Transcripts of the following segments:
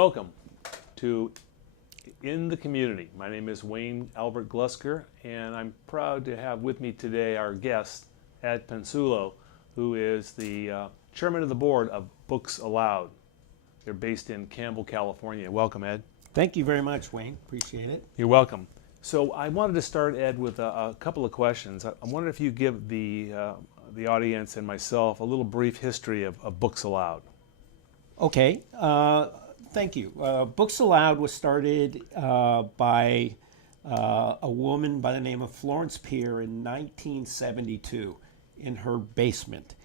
Welcome to In the Community. My name is Wayne Albert Glusker, and I'm proud to have with me today our guest, Ed Pansullo, who is the chairman of the board of Books Aloud. They're based in Campbell, California. Welcome, Ed. Thank you very much, Wayne. Appreciate it. You're welcome. So I wanted to start, Ed, with a couple of questions. I wonder if you give the audience and myself a little brief history of Books Aloud. Okay. Thank you. Books Aloud was started by a woman by the name of Florence Peer in 1972 in her basement.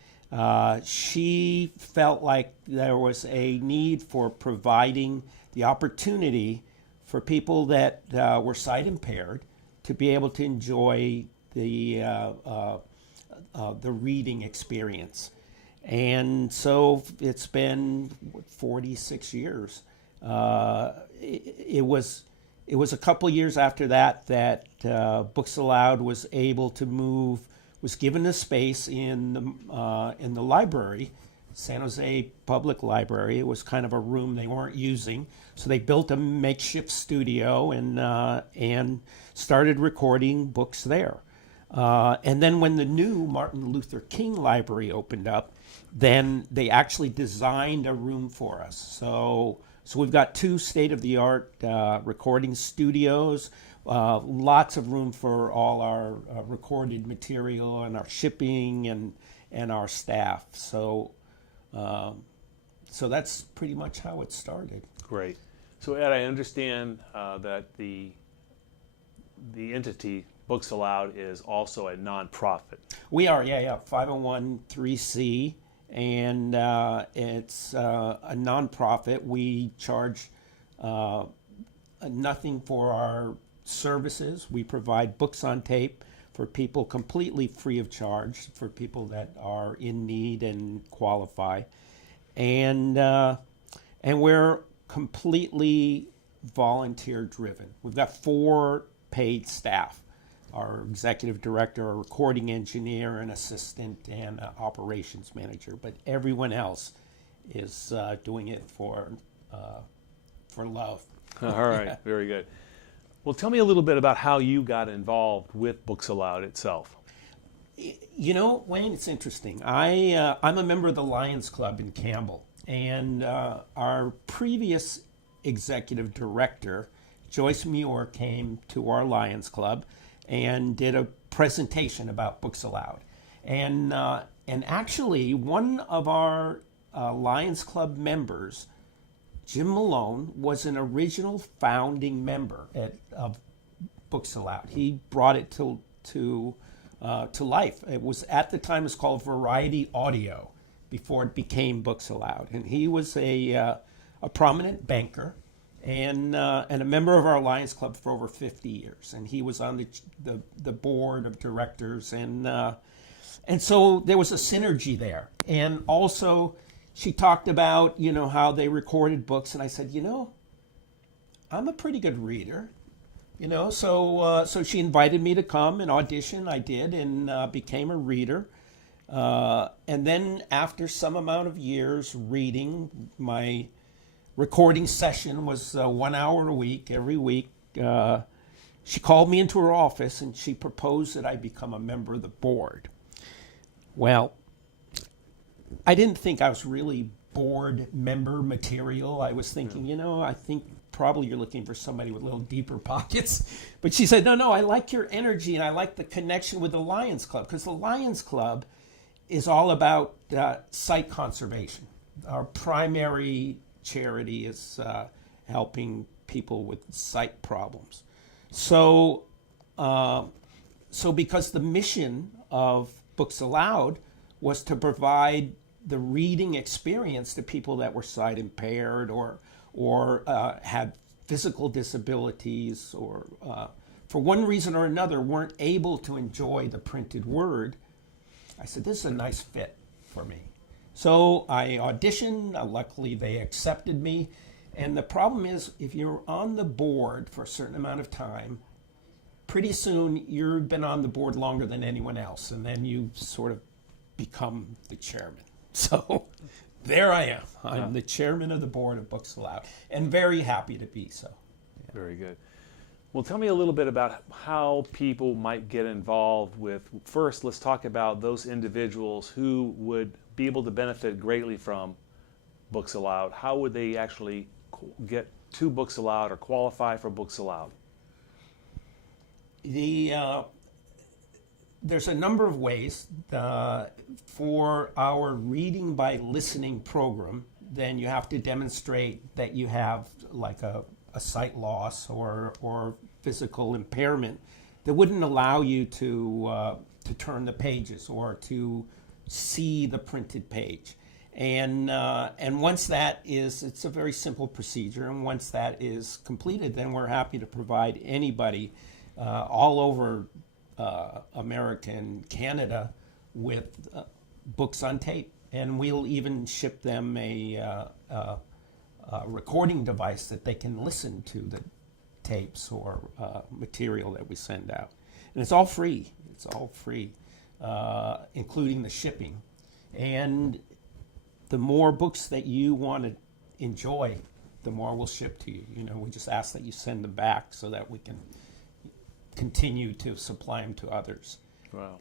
She felt like there was a need for providing the opportunity for people that were sight impaired to be able to enjoy the reading experience. And so it's been 46 years. It was a couple years after that Books Aloud was able to move, was given a space in the library, San Jose Public Library. It was kind of a room they weren't using, so they built a makeshift studio and started recording books there. And then when the new Martin Luther King Library opened up, then they actually designed a room for us. So we've got two state-of-the-art recording studios, lots of room for all our recorded material and our shipping and our staff. So that's pretty much how it started. Great. So Ed, I understand that the entity Books Aloud is also a nonprofit. We are, 501(c), and it's a nonprofit. We charge nothing for our services. We provide books on tape for people completely free of charge, for people that are in need and qualify. And we're completely volunteer driven. We've got 4 paid staff: our executive director, a recording engineer, an assistant, and an operations manager. But everyone else is doing it for love. All right, very good. Well, tell me a little bit about how you got involved with Books Aloud itself. You know, Wayne, it's interesting. I'm a member of the Lions Club in Campbell, and our previous executive director, Joyce Muir, came to our Lions Club and did a presentation about Books Aloud. And actually, one of our Lions Club members, Jim Malone, was an original founding member of Books Aloud. He brought it to life. It was, at the time, it was called Variety Audio before it became Books Aloud. And he was a prominent banker and a member of our Lions Club for over 50 years. And he was on the board of directors. And so there was a synergy there. And also, she talked about, how they recorded books. And I said, I'm a pretty good reader. So she invited me to come and audition. I did, and became a reader. And then after some amount of years reading, my recording session was 1 hour a week, every week. She called me into her office and she proposed that I become a member of the board. Well, I didn't think I was really board member material. I was thinking, I think probably you're looking for somebody with a little deeper pockets. But she said, no, I like your energy and I like the connection with the Lions Club, because the Lions Club is all about sight conservation. Our primary charity is helping people with sight problems. So because the mission of Books Aloud was to provide the reading experience to people that were sight impaired or had physical disabilities or for one reason or another weren't able to enjoy the printed word, I said, this is a nice fit for me. So I auditioned. Luckily, they accepted me. And the problem is, if you're on the board for a certain amount of time, pretty soon you've been on the board longer than anyone else, and then you sort of become the chairman. So there I am. I'm the chairman of the board of Books Aloud, and very happy to be so. Very good. Well, tell me a little bit about how people might get involved with, first, let's talk about those individuals who would be able to benefit greatly from Books Aloud. How would they actually get to Books Aloud or qualify for Books Aloud? There's a number of ways. For our reading by listening program, then you have to demonstrate that you have like a sight loss or physical impairment that wouldn't allow you to turn the pages or to see the printed page. And once that is, it's a very simple procedure, and once that is completed, then we're happy to provide anybody all over America and Canada with books on tape. And we'll even ship them a recording device that they can listen to the tapes or material that we send out. And it's all free. It's all free, including the shipping. And the more books that you want to enjoy, the more we'll ship to you. You know, we just ask that you send them back so that we can continue to supply them to others. Wow.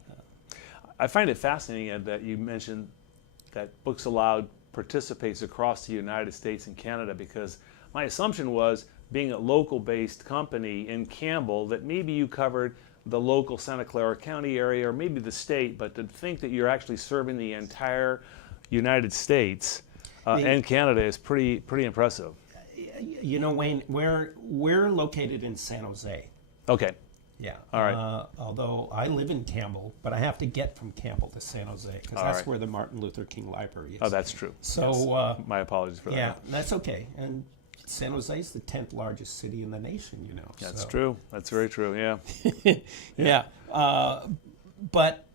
I find it fascinating, Ed, that you mentioned that Books Aloud participates across the United States and Canada, because my assumption was, being a local-based company in Campbell, that maybe you covered the local Santa Clara County area or maybe the state, but to think that you're actually serving the entire United States and Canada is pretty impressive. You know, Wayne, we're located in San Jose. Okay. Yeah. All right. Although I live in Campbell, but I have to get from Campbell to San Jose because that's right. where the Martin Luther King Library is. Oh, that's true. So my apologies for that. Yeah, that's okay. And San Jose is the 10th largest city in the nation, you know. That's so. true. That's very true, yeah. Yeah. But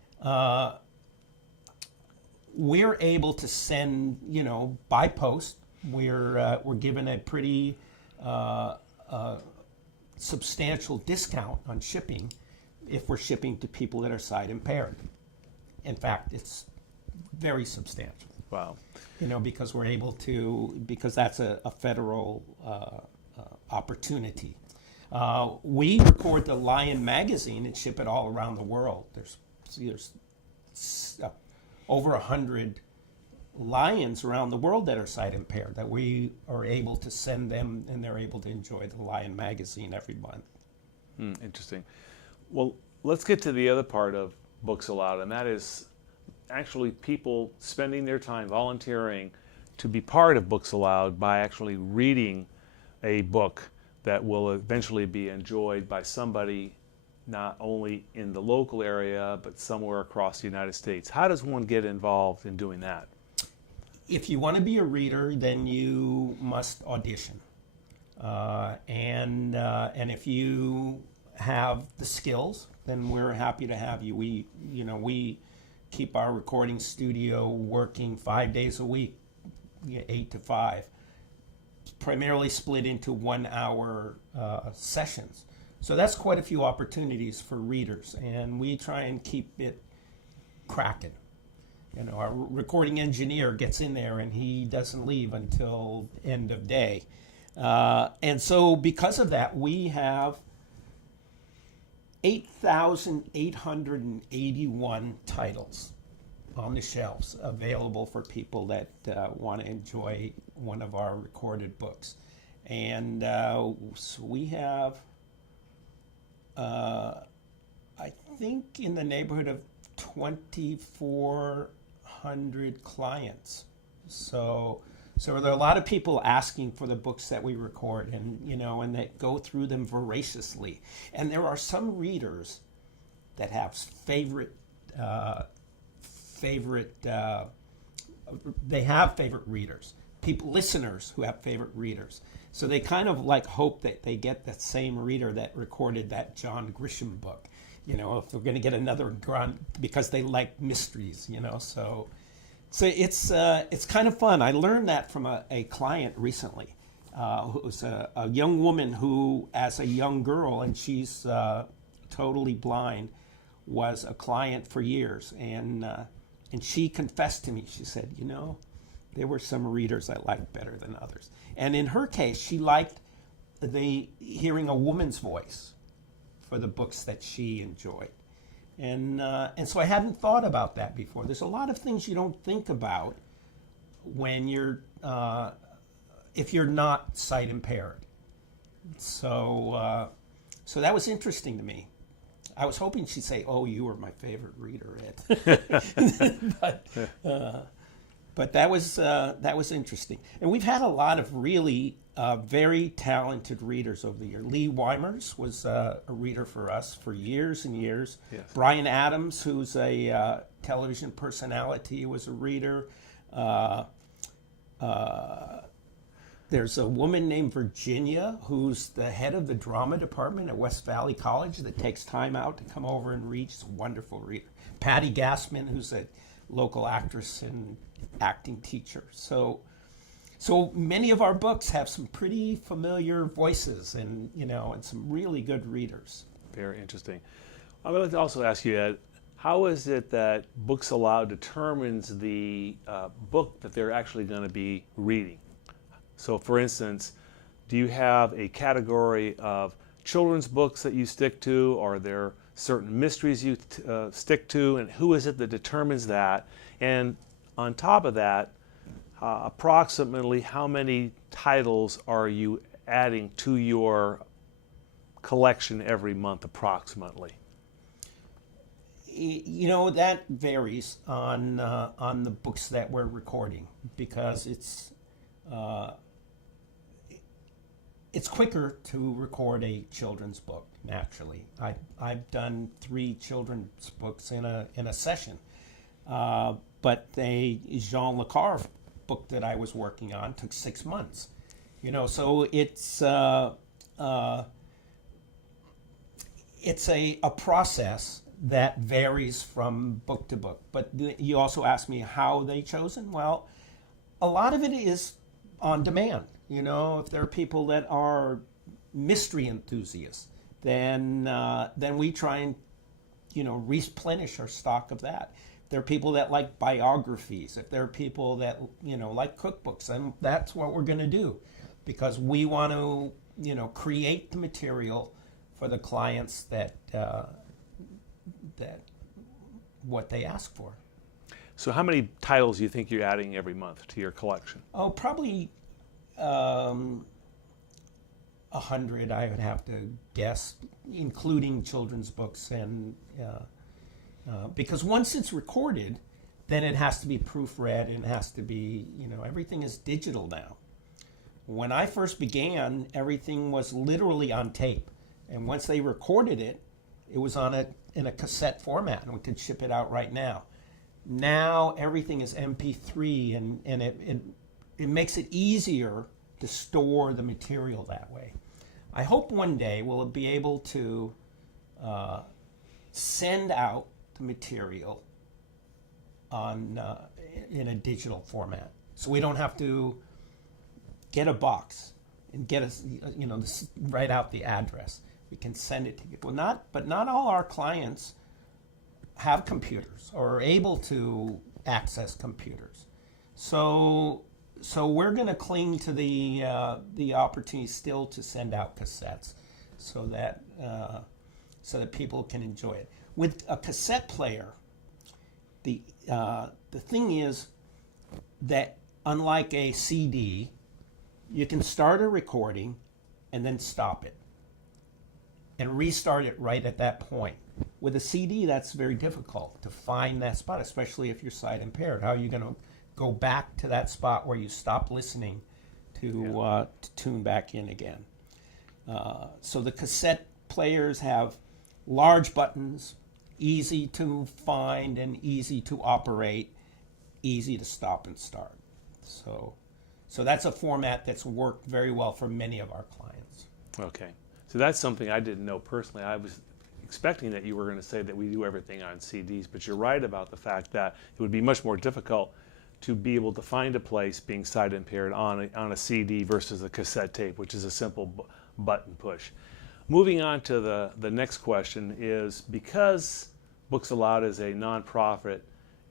we're able to send, you know, by post. We're given a pretty substantial discount on shipping if we're shipping to people that are sight impaired. In fact, it's very substantial. Wow. You know, because we're able to, because that's a federal opportunity. We record the Lion magazine and ship it all around the world. There's over 100 lions around the world that are sight impaired that we are able to send them, and they're able to enjoy the Lion magazine every month. Interesting. Well, let's get to the other part of Books Aloud, and that is actually people spending their time volunteering to be part of Books Aloud by actually reading a book that will eventually be enjoyed by somebody not only in the local area but somewhere across the United States. How does one get involved in doing that? If you want to be a reader, then you must audition, and if you have the skills, then we're happy to have you. We keep our recording studio working 5 days a week, 8 to 5, primarily split into 1 hour sessions. So that's quite a few opportunities for readers, and we try and keep it cracking. You know, our recording engineer gets in there and he doesn't leave until end of day. And so because of that, we have 8,881 titles on the shelves available for people that want to enjoy one of our recorded books. And so we have, I think, in the neighborhood of 2,400 clients. So there are a lot of people asking for the books that we record, and and that go through them voraciously. And there are some readers that have favorite readers, listeners who have favorite readers. So they kind of like hope that they get that same reader that recorded that John Grisham book. If they're going to get another grant because they like mysteries, So it's kind of fun. I learned that from a client recently, who was a young woman who, as a young girl, and she's totally blind, was a client for years. And And she confessed to me, she said, you know, there were some readers I liked better than others. And in her case, she liked hearing a woman's voice for the books that she enjoyed. And so I hadn't thought about that before. There's a lot of things you don't think about when if you're not sight impaired. So that was interesting to me. I was hoping she'd say, "Oh, you were my favorite reader, Ed." But that was interesting. And we've had a lot of really very talented readers over the year. Lee Weimers was a reader for us for years and years. Yes. Brian Adams, who's a television personality, was a reader. There's a woman named Virginia who's the head of the drama department at West Valley College that takes time out to come over and read. She's a wonderful reader. Patty Gassman, who's a local actress and acting teacher. So many of our books have some pretty familiar voices and some really good readers. Very interesting. I would like to also ask you, Ed, how is it that Books Aloud determines the book that they're actually going to be reading? So, for instance, do you have a category of children's books that you stick to? Or are there certain mysteries you stick to? And who is it that determines that? And on top of that, approximately how many titles are you adding to your collection every month, approximately? That varies on the books that we're recording, because it's quicker to record a children's book naturally. I've done 3 children's books in a session, but a Jean Le Carre book that I was working on took 6 months. So it's a process that varies from book to book. But you also asked me how they chosen. Well, a lot of it is on demand. If there are people that are mystery enthusiasts, then we try and replenish our stock of that. If there are people that like biographies, if there are people that like cookbooks, then that's what we're going to do, because we want to create the material for the clients that what they ask for. So how many titles do you think you're adding every month to your collection? Oh, probably 100, I would have to guess, including children's books. And because once it's recorded, then it has to be proofread, and it has to be, everything is digital now. When I first began, everything was literally on tape. And once they recorded it, it was in a cassette format, and we could ship it out right now. Now everything is MP3, and it makes it easier to store the material that way. I hope one day we'll be able to send out the material in a digital format, so we don't have to get a box and write out the address. We can send it to people. But not all our clients have computers or are able to access computers. So we're going to cling to the opportunity still to send out cassettes, so that people can enjoy it. With a cassette player, the thing is that unlike a CD, you can start a recording and then stop it and restart it right at that point. With a CD, that's very difficult to find that spot, especially if you're sight impaired. How are you going to go back to that spot where you stopped listening to tune back in again? So the cassette players have large buttons, easy to find and easy to operate, easy to stop and start. So that's a format that's worked very well for many of our clients. Okay. So that's something I didn't know personally. I was expecting that you were going to say that we do everything on CDs, but you're right about the fact that it would be much more difficult to be able to find a place being sight impaired on a CD versus a cassette tape, which is a simple button push. Moving on to the next question is, because Books Aloud is a nonprofit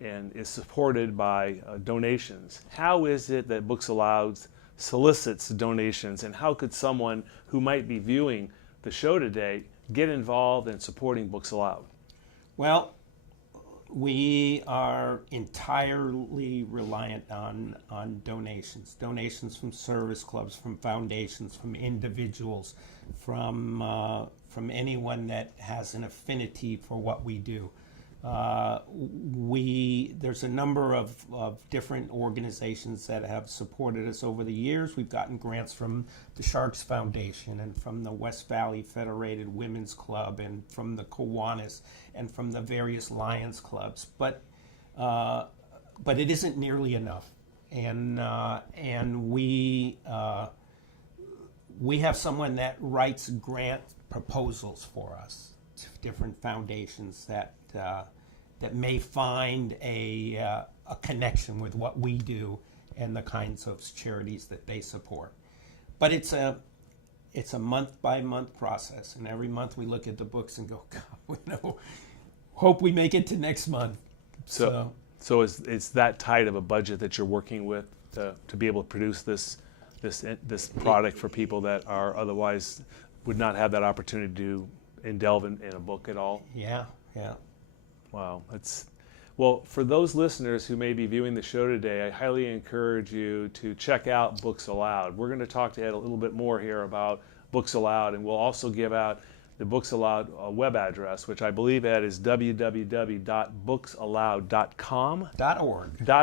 and is supported by donations. How is it that Books Aloud solicits donations, and how could someone who might be viewing the show today get involved in supporting Books Aloud? Well, we are entirely reliant on donations from service clubs, from foundations, from individuals, from anyone that has an affinity for what we do. There's a number of different organizations that have supported us over the years. We've gotten grants from the Sharks Foundation and from the West Valley Federated Women's Club and from the Kiwanis and from the various Lions clubs, but it isn't nearly enough. And we have someone that writes grant proposals for us to different foundations that may find a connection with what we do and the kinds of charities that they support. But it's a month by month process, and every month we look at the books and go, God, hope we make it to next month. So it's that tight of a budget that you're working with to be able to produce this product for people that are otherwise would not have that opportunity to delve in a book at all. Yeah. Wow, well, for those listeners who may be viewing the show today, I highly encourage you to check out Books Aloud. We're going to talk to Ed a little bit more here about Books Aloud, and we'll also give out the Books Aloud web address, which I believe, Ed, is www.booksaloud.com.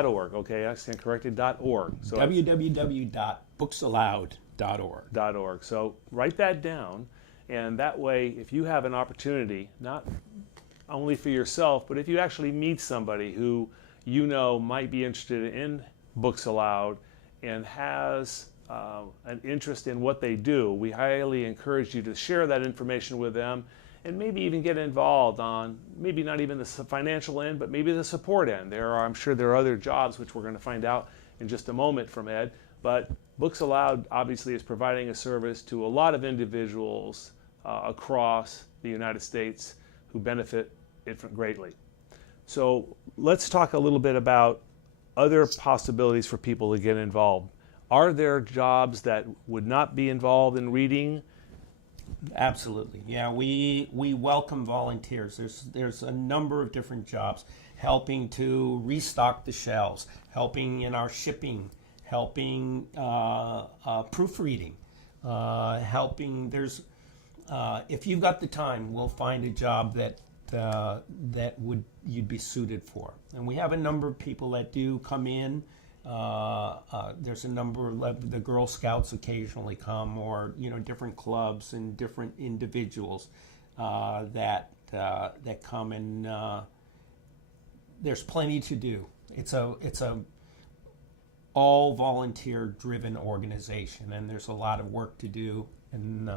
.org. Okay, I stand corrected. .org. So www.booksaloud.org. .org. So write that down, and that way, if you have an opportunity, not only for yourself, but if you actually meet somebody who you know might be interested in Books Aloud and has an interest in what they do, we highly encourage you to share that information with them and maybe even get involved on maybe not even the financial end, but maybe the support end. I'm sure there are other jobs, which we're going to find out in just a moment from Ed, but Books Aloud obviously is providing a service to a lot of individuals across the United States who benefit it greatly. So let's talk a little bit about other possibilities for people to get involved. Are there jobs that would not be involved in reading? Absolutely. Yeah, we welcome volunteers. There's a number of different jobs, helping to restock the shelves, helping in our shipping, helping proofreading, helping. If you've got the time, we'll find a job that you'd be suited for. And we have a number of people that do come in. There's a number of the Girl Scouts occasionally come, or different clubs and different individuals that come, and there's plenty to do. It's a all volunteer driven organization, and there's a lot of work to do, and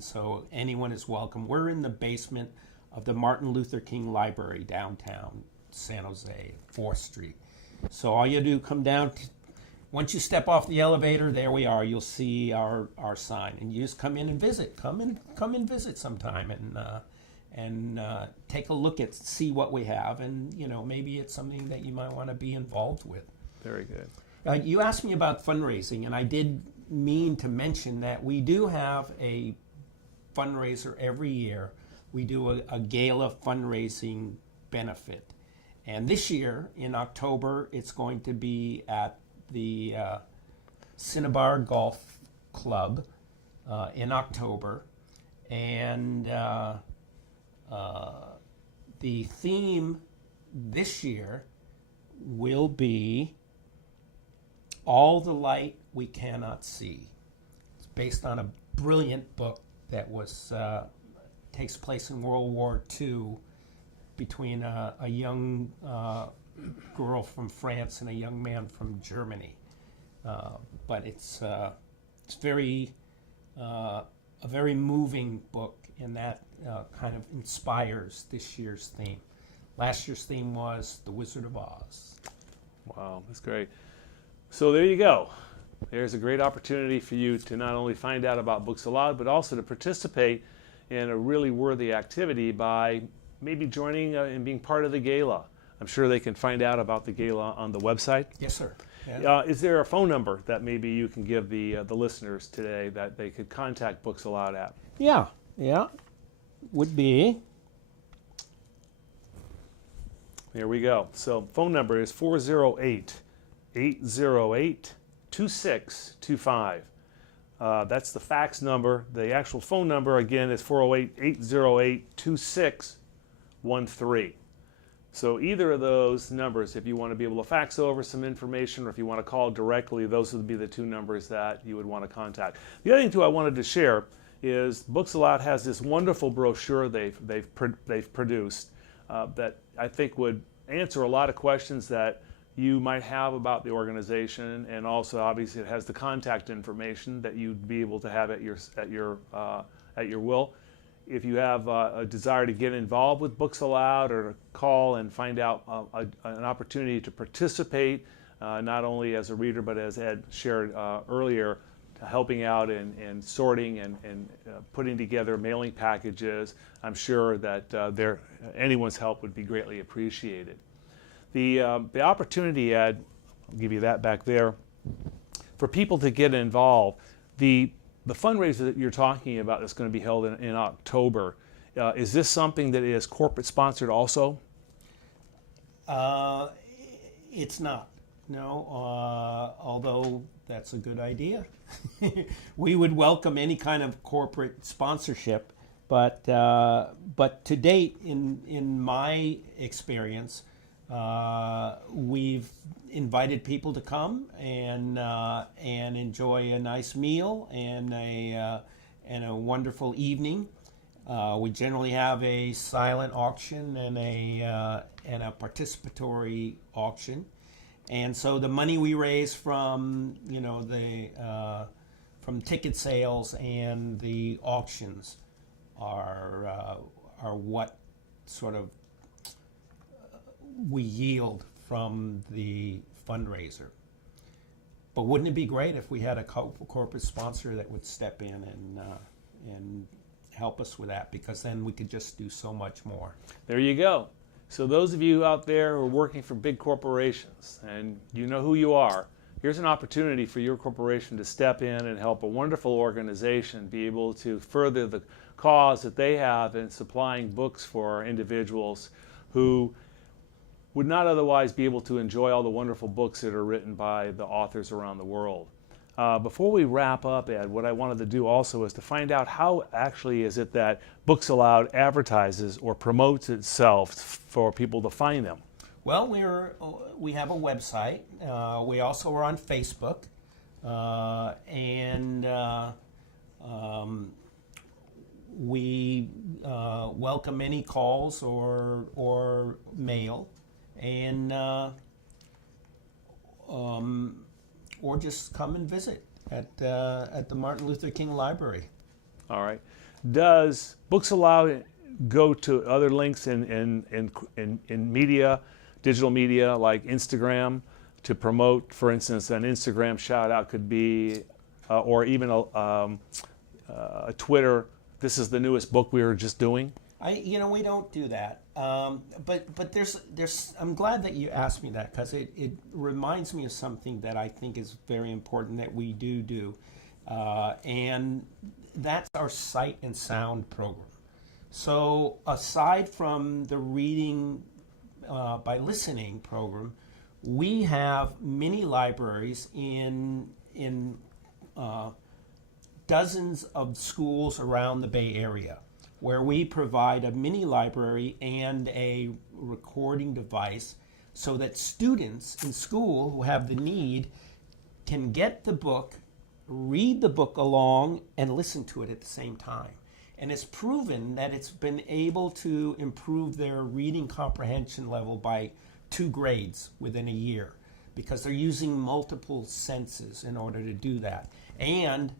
so anyone is welcome. We're in the basement of the Martin Luther King Library downtown San Jose, 4th Street. So all you do, come down. Once you step off the elevator, there we are. You'll see our sign, and you just come in and visit. Come and visit sometime, and take a look at, see what we have, and maybe it's something that you might want to be involved with. Very good. You asked me about fundraising, and I did mean to mention that we do have a fundraiser every year. We do a gala fundraising benefit. And this year, in October, it's going to be at the Cinnabar Golf Club in October. And the theme this year will be All the Light We Cannot See. It's based on a brilliant book that takes place in World War II, between a young girl from France and a young man from Germany. But it's a very moving book, and that kind of inspires this year's theme. Last year's theme was The Wizard of Oz. Wow, that's great. So there you go. There's a great opportunity for you to not only find out about Books Aloud, but also to participate in a really worthy activity by maybe joining and being part of the gala. I'm sure they can find out about the gala on the website. Yes, sir. Yeah. Is there a phone number that maybe you can give the listeners today that they could contact Books Aloud at? Yeah, would be. There we go. So phone number is 408-808-2625. That's the fax number. The actual phone number, again, is 408-808-2613. So either of those numbers, if you want to be able to fax over some information or if you want to call directly, those would be the two numbers that you would want to contact. The other thing, too, I wanted to share is Books Aloud has this wonderful brochure they've produced that I think would answer a lot of questions that you might have about the organization, and also obviously it has the contact information that you'd be able to have at your will. If you have a desire to get involved with Books Aloud or to call and find out an opportunity to participate, not only as a reader but as Ed shared earlier, helping out in sorting and putting together mailing packages, I'm sure that anyone's help would be greatly appreciated. The opportunity, Ed, I'll give you that back there, for people to get involved, the fundraiser that you're talking about that's going to be held in October, is this something that is corporate sponsored also? It's not. No, although that's a good idea. We would welcome any kind of corporate sponsorship, but to date, in my experience, we've invited people to come and enjoy a nice meal and a wonderful evening. We generally have a silent auction and a participatory auction. And so the money we raise from from ticket sales and the auctions are what sort of we yield from the fundraiser. But wouldn't it be great if we had a corporate sponsor that would step in and help us with that? Because then we could just do so much more. There you go. So those of you out there who are working for big corporations, and you know who you are, here's an opportunity for your corporation to step in and help a wonderful organization be able to further the cause that they have in supplying books for individuals who would not otherwise be able to enjoy all the wonderful books that are written by the authors around the world. Before we wrap up, Ed, what I wanted to do also is to find out how actually is it that Books Aloud advertises or promotes itself for people to find them. Well, we have a website. We also are on Facebook, and we welcome any calls or mail, and or just come and visit at the Martin Luther King Library. All right. Does Books Aloud go to other links in media, digital media like Instagram, to promote, for instance, an Instagram shout out could be, or even a Twitter, this is the newest book we were just doing? We don't do that. But there's. I'm glad that you asked me that, because it reminds me of something that I think is very important that we do, and that's our Sight and Sound program. So aside from the reading by listening program, we have mini libraries in dozens of schools around the Bay Area, where we provide a mini library and a recording device so that students in school who have the need can get the book, read the book along, and listen to it at the same time. And it's proven that it's been able to improve their reading comprehension level by 2 grades within a year, because they're using multiple senses in order to do that. And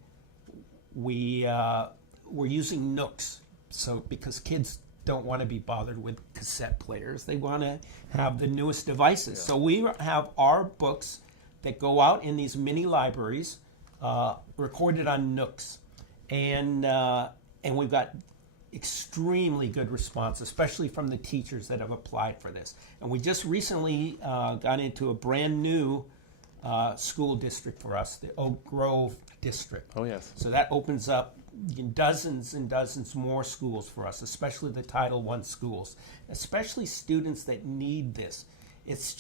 we're using Nooks. So because kids don't want to be bothered with cassette players, they want to have the newest devices. Yeah. So we have our books that go out in these mini libraries, recorded on Nooks, and we've got extremely good response, especially from the teachers that have applied for this. And we just recently got into a brand new school district for us, the Oak Grove district. Oh, yes. So that opens up dozens and dozens more schools for us, especially the Title I schools, especially students that need this. It's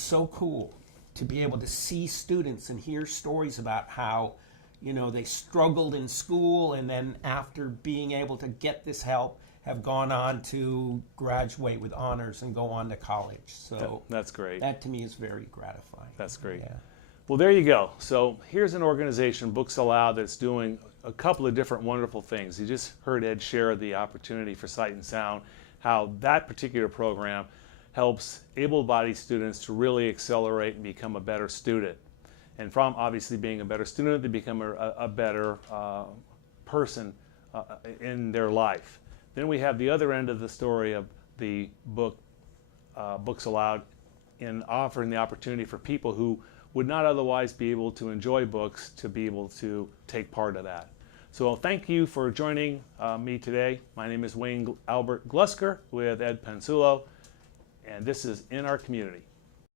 so cool to be able to see students and hear stories about how, they struggled in school, and then after being able to get this help, have gone on to graduate with honors and go on to college. So that's great. That to me is very gratifying. That's great. Yeah. Well, there you go. So here's an organization, Books Aloud, that's doing a couple of different wonderful things. You just heard Ed share the opportunity for Sight and Sound, how that particular program helps able-bodied students to really accelerate and become a better student. And from obviously being a better student, they become a better person in their life. Then we have the other end of the story of the Books Aloud, in offering the opportunity for people who would not otherwise be able to enjoy books to be able to take part of that. So thank you for joining me today. My name is Wayne Albert Glusker with Ed Pansullo, and this is In Our Community.